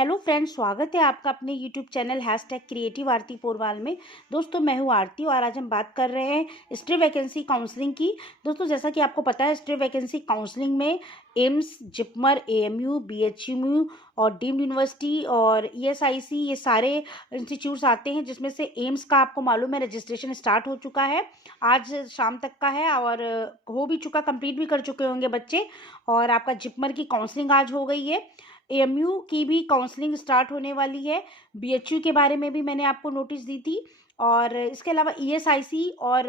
Hello friends, स्वागत है आपका अपने यूट्यूब चैनल #क्रिएटिव आरती पोरवाल में। दोस्तों, मैं हूँ आरती और आज हम बात कर रहे हैं स्टे वैकेंसी काउंसलिंग की। दोस्तों, जैसा कि आपको पता है, स्टे वैकेंसी काउंसलिंग में एम्स, जिपमर, एएमयू, बीएचयू और डीम्ड यूनिवर्सिटी और ईएसआईसी, ये सारे इंस्टीट्यूट्स आते हैं, जिसमें से एम्स का आपको मालूम है रजिस्ट्रेशन स्टार्ट हो चुका है। आज शाम तक का है और हो भी चुका, कंप्लीट भी कर चुके होंगे बच्चे। और आपका जिपमर की काउंसलिंग आज हो गई है। एएमयू की भी काउंसलिंग स्टार्ट होने वाली है। बीएचयू के बारे में भी मैंने आपको नोटिस दी थी। और इसके अलावा ईएसआईसी और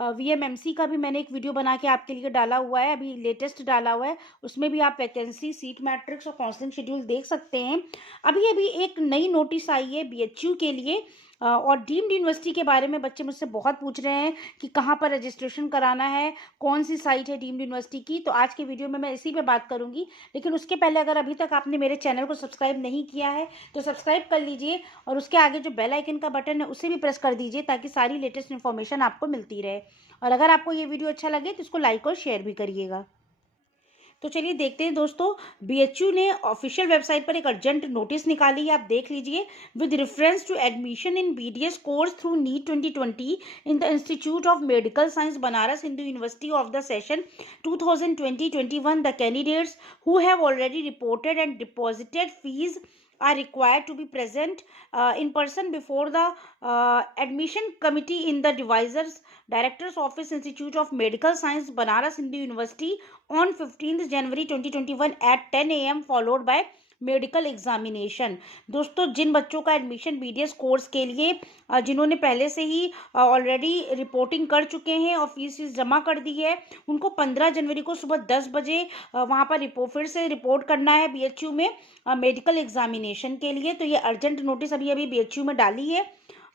वीएमएमसी का भी मैंने एक वीडियो बना के आपके लिए डाला हुआ है, अभी लेटेस्ट डाला हुआ है। उसमें भी आप वैकेंसी, सीट मैट्रिक्स और काउंसलिंग शेड्यूल देख सकते हैं। अभी अभी एक नई नोटिस आई है बीएचयू के लिए। और डीम्ड यूनिवर्सिटी के बारे में बच्चे मुझसे बहुत पूछ रहे हैं कि कहाँ पर रजिस्ट्रेशन कराना है, कौन सी साइट है डीम्ड यूनिवर्सिटी की। तो आज के वीडियो में मैं इसी पे बात करूंगी। लेकिन उसके पहले अगर अभी तक आपने मेरे चैनल को सब्सक्राइब नहीं किया है तो सब्सक्राइब कर लीजिए और उसके आगे जो बेल आइकन का बटन है उसे भी प्रेस कर दीजिए, ताकि सारी लेटेस्ट इन्फॉर्मेशन आपको मिलती रहे। और अगर आपको ये वीडियो अच्छा लगे तो इसको लाइक और शेयर भी करिएगा। तो चलिए देखते हैं दोस्तों, बीएचयू ने ऑफिशियल वेबसाइट पर एक अर्जेंट नोटिस निकाली है, आप देख लीजिए। With reference to admission in BDS course through NEET 2020 in the institute of medical science Banaras Hindu University of the session 2020-21, the candidates who have already reported and deposited fees are required to be present in person before the admission committee in the divisors director's office institute of medical science banaras hindu university on 15th January 2021 at 10 a.m. followed by medical examination. दोस्तों, जिन बच्चों का admission BDS course के लिए जिन्होंने पहले से ही already reporting कर चुके हैं और फीस जमा कर दी है, उनको 15 जनवरी को सुबह 10 बजे वहाँ पर फिर से रिपोर्ट करना है बीएचयू में मेडिकल एग्जामिनेशन के लिए। तो ये अर्जेंट नोटिस अभी अभी बीएचयू में डाली है।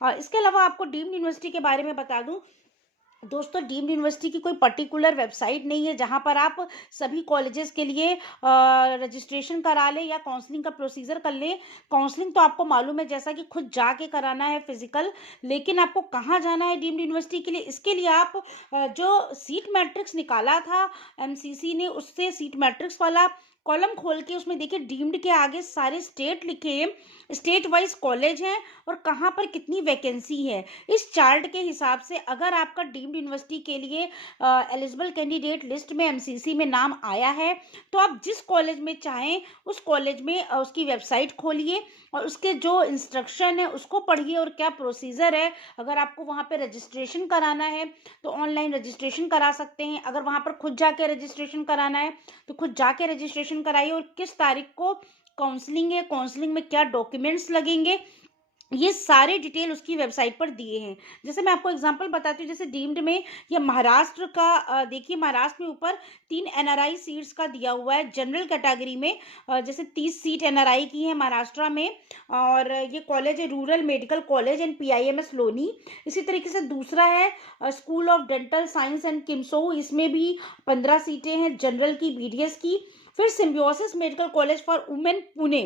इसके अलावा आपको डीम्ड यूनिवर्सिटी के बारे में बता दूं दोस्तों, डीम्ड यूनिवर्सिटी की कोई पर्टिकुलर वेबसाइट नहीं है जहां पर आप सभी कॉलेजेस के लिए रजिस्ट्रेशन करा लें या काउंसलिंग का प्रोसीजर कर लें। काउंसलिंग तो आपको मालूम है, जैसा कि खुद जाके कराना है फिजिकल। लेकिन आपको कहाँ जाना है डीम्ड यूनिवर्सिटी के लिए, इसके लिए आप जो सीट मैट्रिक्स निकाला था एमसीसी ने, उससे सीट मैट्रिक्स वाला कॉलम खोल के उसमें देखिए डीम्ड के आगे सारे स्टेट लिखे हैं, स्टेट वाइज कॉलेज हैं और कहाँ पर कितनी वैकेंसी है। इस चार्ट के हिसाब से अगर आपका डीम्ड यूनिवर्सिटी के लिए एलिजिबल कैंडिडेट लिस्ट में एमसीसी में नाम आया है, तो आप जिस कॉलेज में चाहें उस कॉलेज में उसकी वेबसाइट खोलिए और उसके जो इंस्ट्रक्शन है उसको पढ़िए और क्या प्रोसीजर है। अगर आपको वहाँ पे रजिस्ट्रेशन कराना है तो ऑनलाइन रजिस्ट्रेशन करा सकते हैं। अगर वहाँ पर खुद जाके रजिस्ट्रेशन कराना है तो खुद जाके रजिस्ट्रेशन कराइए। और किस तारीख को काउंसलिंग है, काउंसलिंग में क्या डॉक्यूमेंट्स लगेंगे, ये सारे डिटेल उसकी वेबसाइट पर दिए हैं। जैसे मैं आपको एग्जांपल बताती हूँ, जैसे डीम्ड में ये महाराष्ट्र का देखिए, महाराष्ट्र में ऊपर 3 एनआरआई सीट्स का दिया हुआ है जनरल कैटेगरी में। जैसे 30 सीट एनआरआई की है महाराष्ट्र में। और ये कॉलेज है rural medical college and PIMS Loni. इसी तरीके से दूसरा है school of dental science and किम्सो, इसमें भी 15 सीटें हैं जनरल की, बीडीएस की। फिर symbiosis medical college for women Pune,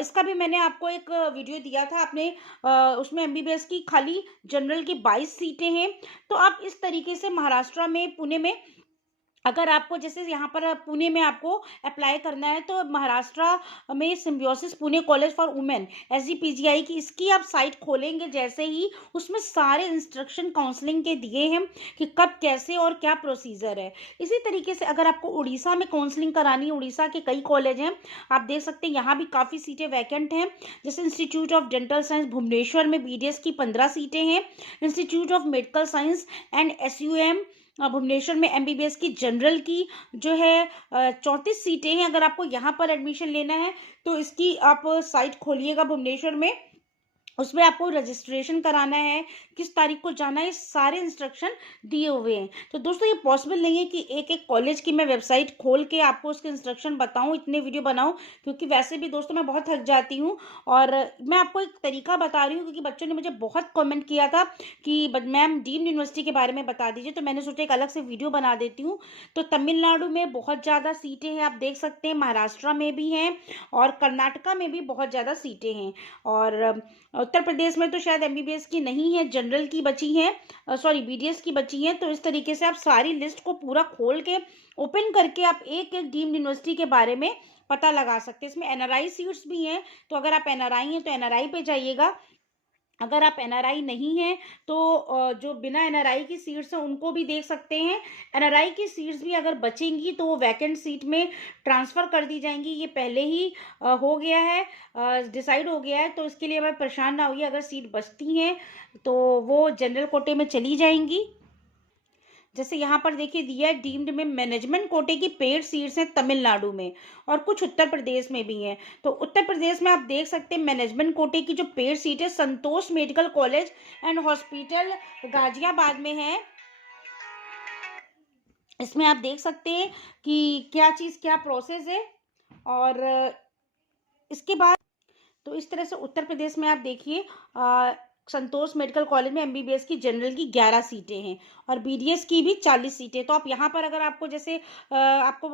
इसका भी मैंने आपको एक वीडियो दिया था आपने, उसमें एमबीबीएस की खाली जनरल की 22 सीटें हैं। तो आप इस तरीके से महाराष्ट्र में, पुणे में, अगर आपको जैसे यहाँ पर पुणे में आपको अप्लाई करना है तो महाराष्ट्र में symbiosis Pune college for women SGPGI की, इसकी आप साइट खोलेंगे जैसे ही, उसमें सारे इंस्ट्रक्शन काउंसलिंग के दिए हैं कि कब कैसे और क्या प्रोसीजर है। इसी तरीके से अगर आपको उड़ीसा में काउंसलिंग करानी है, उड़ीसा के कई कॉलेज हैं, आप देख सकते हैं यहाँ भी काफ़ी सीटें वैकेंट हैं। जैसे institute of dental science Bhubaneswar में बीडीएस की 15 सीटें हैं। Institute of medical science and SUM Bhubaneswar में एमबीबीएस की जनरल की जो है 34 सीटें हैं। अगर आपको यहाँ पर एडमिशन लेना है तो इसकी आप साइट खोलिएगा भुवनेश्वर में, उसमें आपको रजिस्ट्रेशन कराना है, किस तारीख को जाना है, सारे इंस्ट्रक्शन दिए हुए हैं। तो दोस्तों, ये पॉसिबल नहीं है कि एक एक कॉलेज की मैं वेबसाइट खोल के आपको उसके इंस्ट्रक्शन बताऊं, इतने वीडियो बनाऊं, क्योंकि वैसे भी दोस्तों मैं बहुत थक जाती हूं। और मैं आपको एक तरीका बता रही हूँ क्योंकि बच्चों ने मुझे बहुत कमेंट किया था कि मैम डीम्ड यूनिवर्सिटी के बारे में बता दीजिए, तो मैंने सोचा एक अलग से वीडियो बना देती हूँ। तो तमिलनाडु में बहुत ज़्यादा सीटें हैं, आप देख सकते हैं, महाराष्ट्र में भी हैं और कर्नाटका में भी बहुत ज़्यादा सीटें हैं। और उत्तर प्रदेश में तो शायद एमबीबीएस की नहीं है, जनरल की बची है, सॉरी बीडीएस की बची है। तो इस तरीके से आप सारी लिस्ट को पूरा खोल के ओपन करके आप एक एक डीम्ड यूनिवर्सिटी के बारे में पता लगा सकते हैं। इसमें एनआरआई सीट्स भी हैं, तो अगर आप एनआरआई हैं तो एनआरआई पे जाइएगा। अगर आप एनआरआई नहीं हैं तो जो बिना एनआरआई की सीट्स हैं उनको भी देख सकते हैं। एनआरआई की सीट्स भी अगर बचेंगी तो वो वैकेंट सीट में ट्रांसफ़र कर दी जाएंगी। ये पहले ही हो गया है, डिसाइड हो गया है, तो इसके लिए आप परेशान ना होइए। अगर सीट बचती हैं तो वो जनरल कोटे में चली जाएंगी। जैसे यहाँ पर देखिए दिया है, डीम्ड में मैनेजमेंट कोटे की पेड सीट्स हैं तमिलनाडु में और कुछ उत्तर प्रदेश में भी हैं। तो उत्तर प्रदेश में आप देख सकते हैं मैनेजमेंट कोटे की जो पेड सीट है Santosh medical college and hospital Ghaziabad में है। इसमें आप देख सकते हैं कि क्या चीज़ क्या प्रोसेस है। और इसके बाद तो इस तरह से उत्तर प्रदेश में आप देखिए संतोष मेडिकल कॉलेज में एमबीबीएस की जनरल की 11 सीटें हैं और बीडीएस की भी 40 सीटें। तो आप यहाँ पर अगर आपको जैसे आपको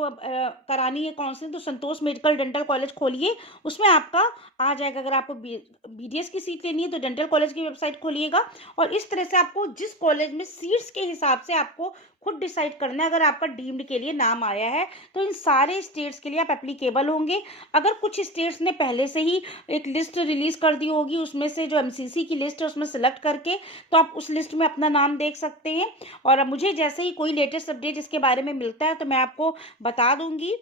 करानी है काउंसलिंग तो संतोष मेडिकल डेंटल कॉलेज खोलिए, उसमें आपका आ जाएगा। अगर आपको बीडीएस की सीट लेनी है तो डेंटल कॉलेज की वेबसाइट खोलिएगा और इस तरह से आपको जिस कॉलेज में सीट्स के हिसाब से आपको खुद डिसाइड करना है। अगर आपका डीम्ड के लिए नाम आया है तो इन सारे स्टेट्स के लिए आप एप्लीकेबल होंगे। अगर कुछ स्टेट्स ने पहले से ही एक लिस्ट रिलीज कर दी होगी, उसमें से जो एमसीसी की लिस्ट है उसमें सेलेक्ट करके, तो आप उस लिस्ट में अपना नाम देख सकते हैं। और अब मुझे जैसे ही कोई लेटेस्ट अपडेट इसके बारे में मिलता है तो मैं आपको बता दूंगी।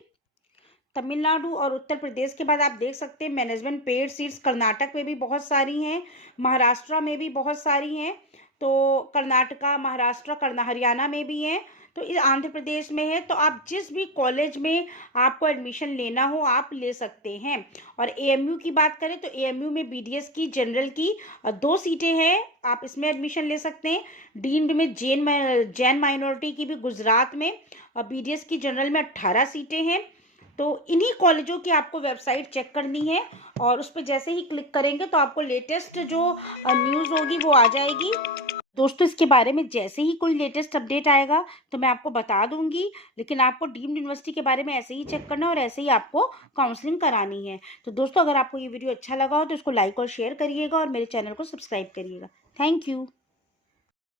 तमिलनाडु और उत्तर प्रदेश के बाद आप देख सकते हैं मैनेजमेंट पेड सीट्स कर्नाटक में भी बहुत सारी हैं, महाराष्ट्र में भी बहुत सारी हैं। तो कर्नाटका, महाराष्ट्र, हरियाणा में भी हैं, तो इस आंध्र प्रदेश में है। तो आप जिस भी कॉलेज में आपको एडमिशन लेना हो आप ले सकते हैं। और एएमयू की बात करें तो एएमयू में बीडीएस की जनरल की 2 सीटें हैं, आप इसमें एडमिशन ले सकते हैं। डीम्ड में जैन माइनॉरिटी की भी गुजरात में, और बीडीएस की जनरल में 18 सीटें हैं। तो इन्हीं कॉलेजों की आपको वेबसाइट चेक करनी है और उस पर जैसे ही क्लिक करेंगे तो आपको लेटेस्ट जो न्यूज़ होगी वो आ जाएगी। दोस्तों इसके बारे में जैसे ही कोई लेटेस्ट अपडेट आएगा तो मैं आपको बता दूंगी, लेकिन आपको डीम्ड यूनिवर्सिटी के बारे में ऐसे ही चेक करना है और ऐसे ही आपको काउंसलिंग करानी है। तो दोस्तों अगर आपको ये वीडियो अच्छा लगा हो तो इसको लाइक और शेयर करिएगा और मेरे चैनल को सब्सक्राइब करिएगा। Thank you.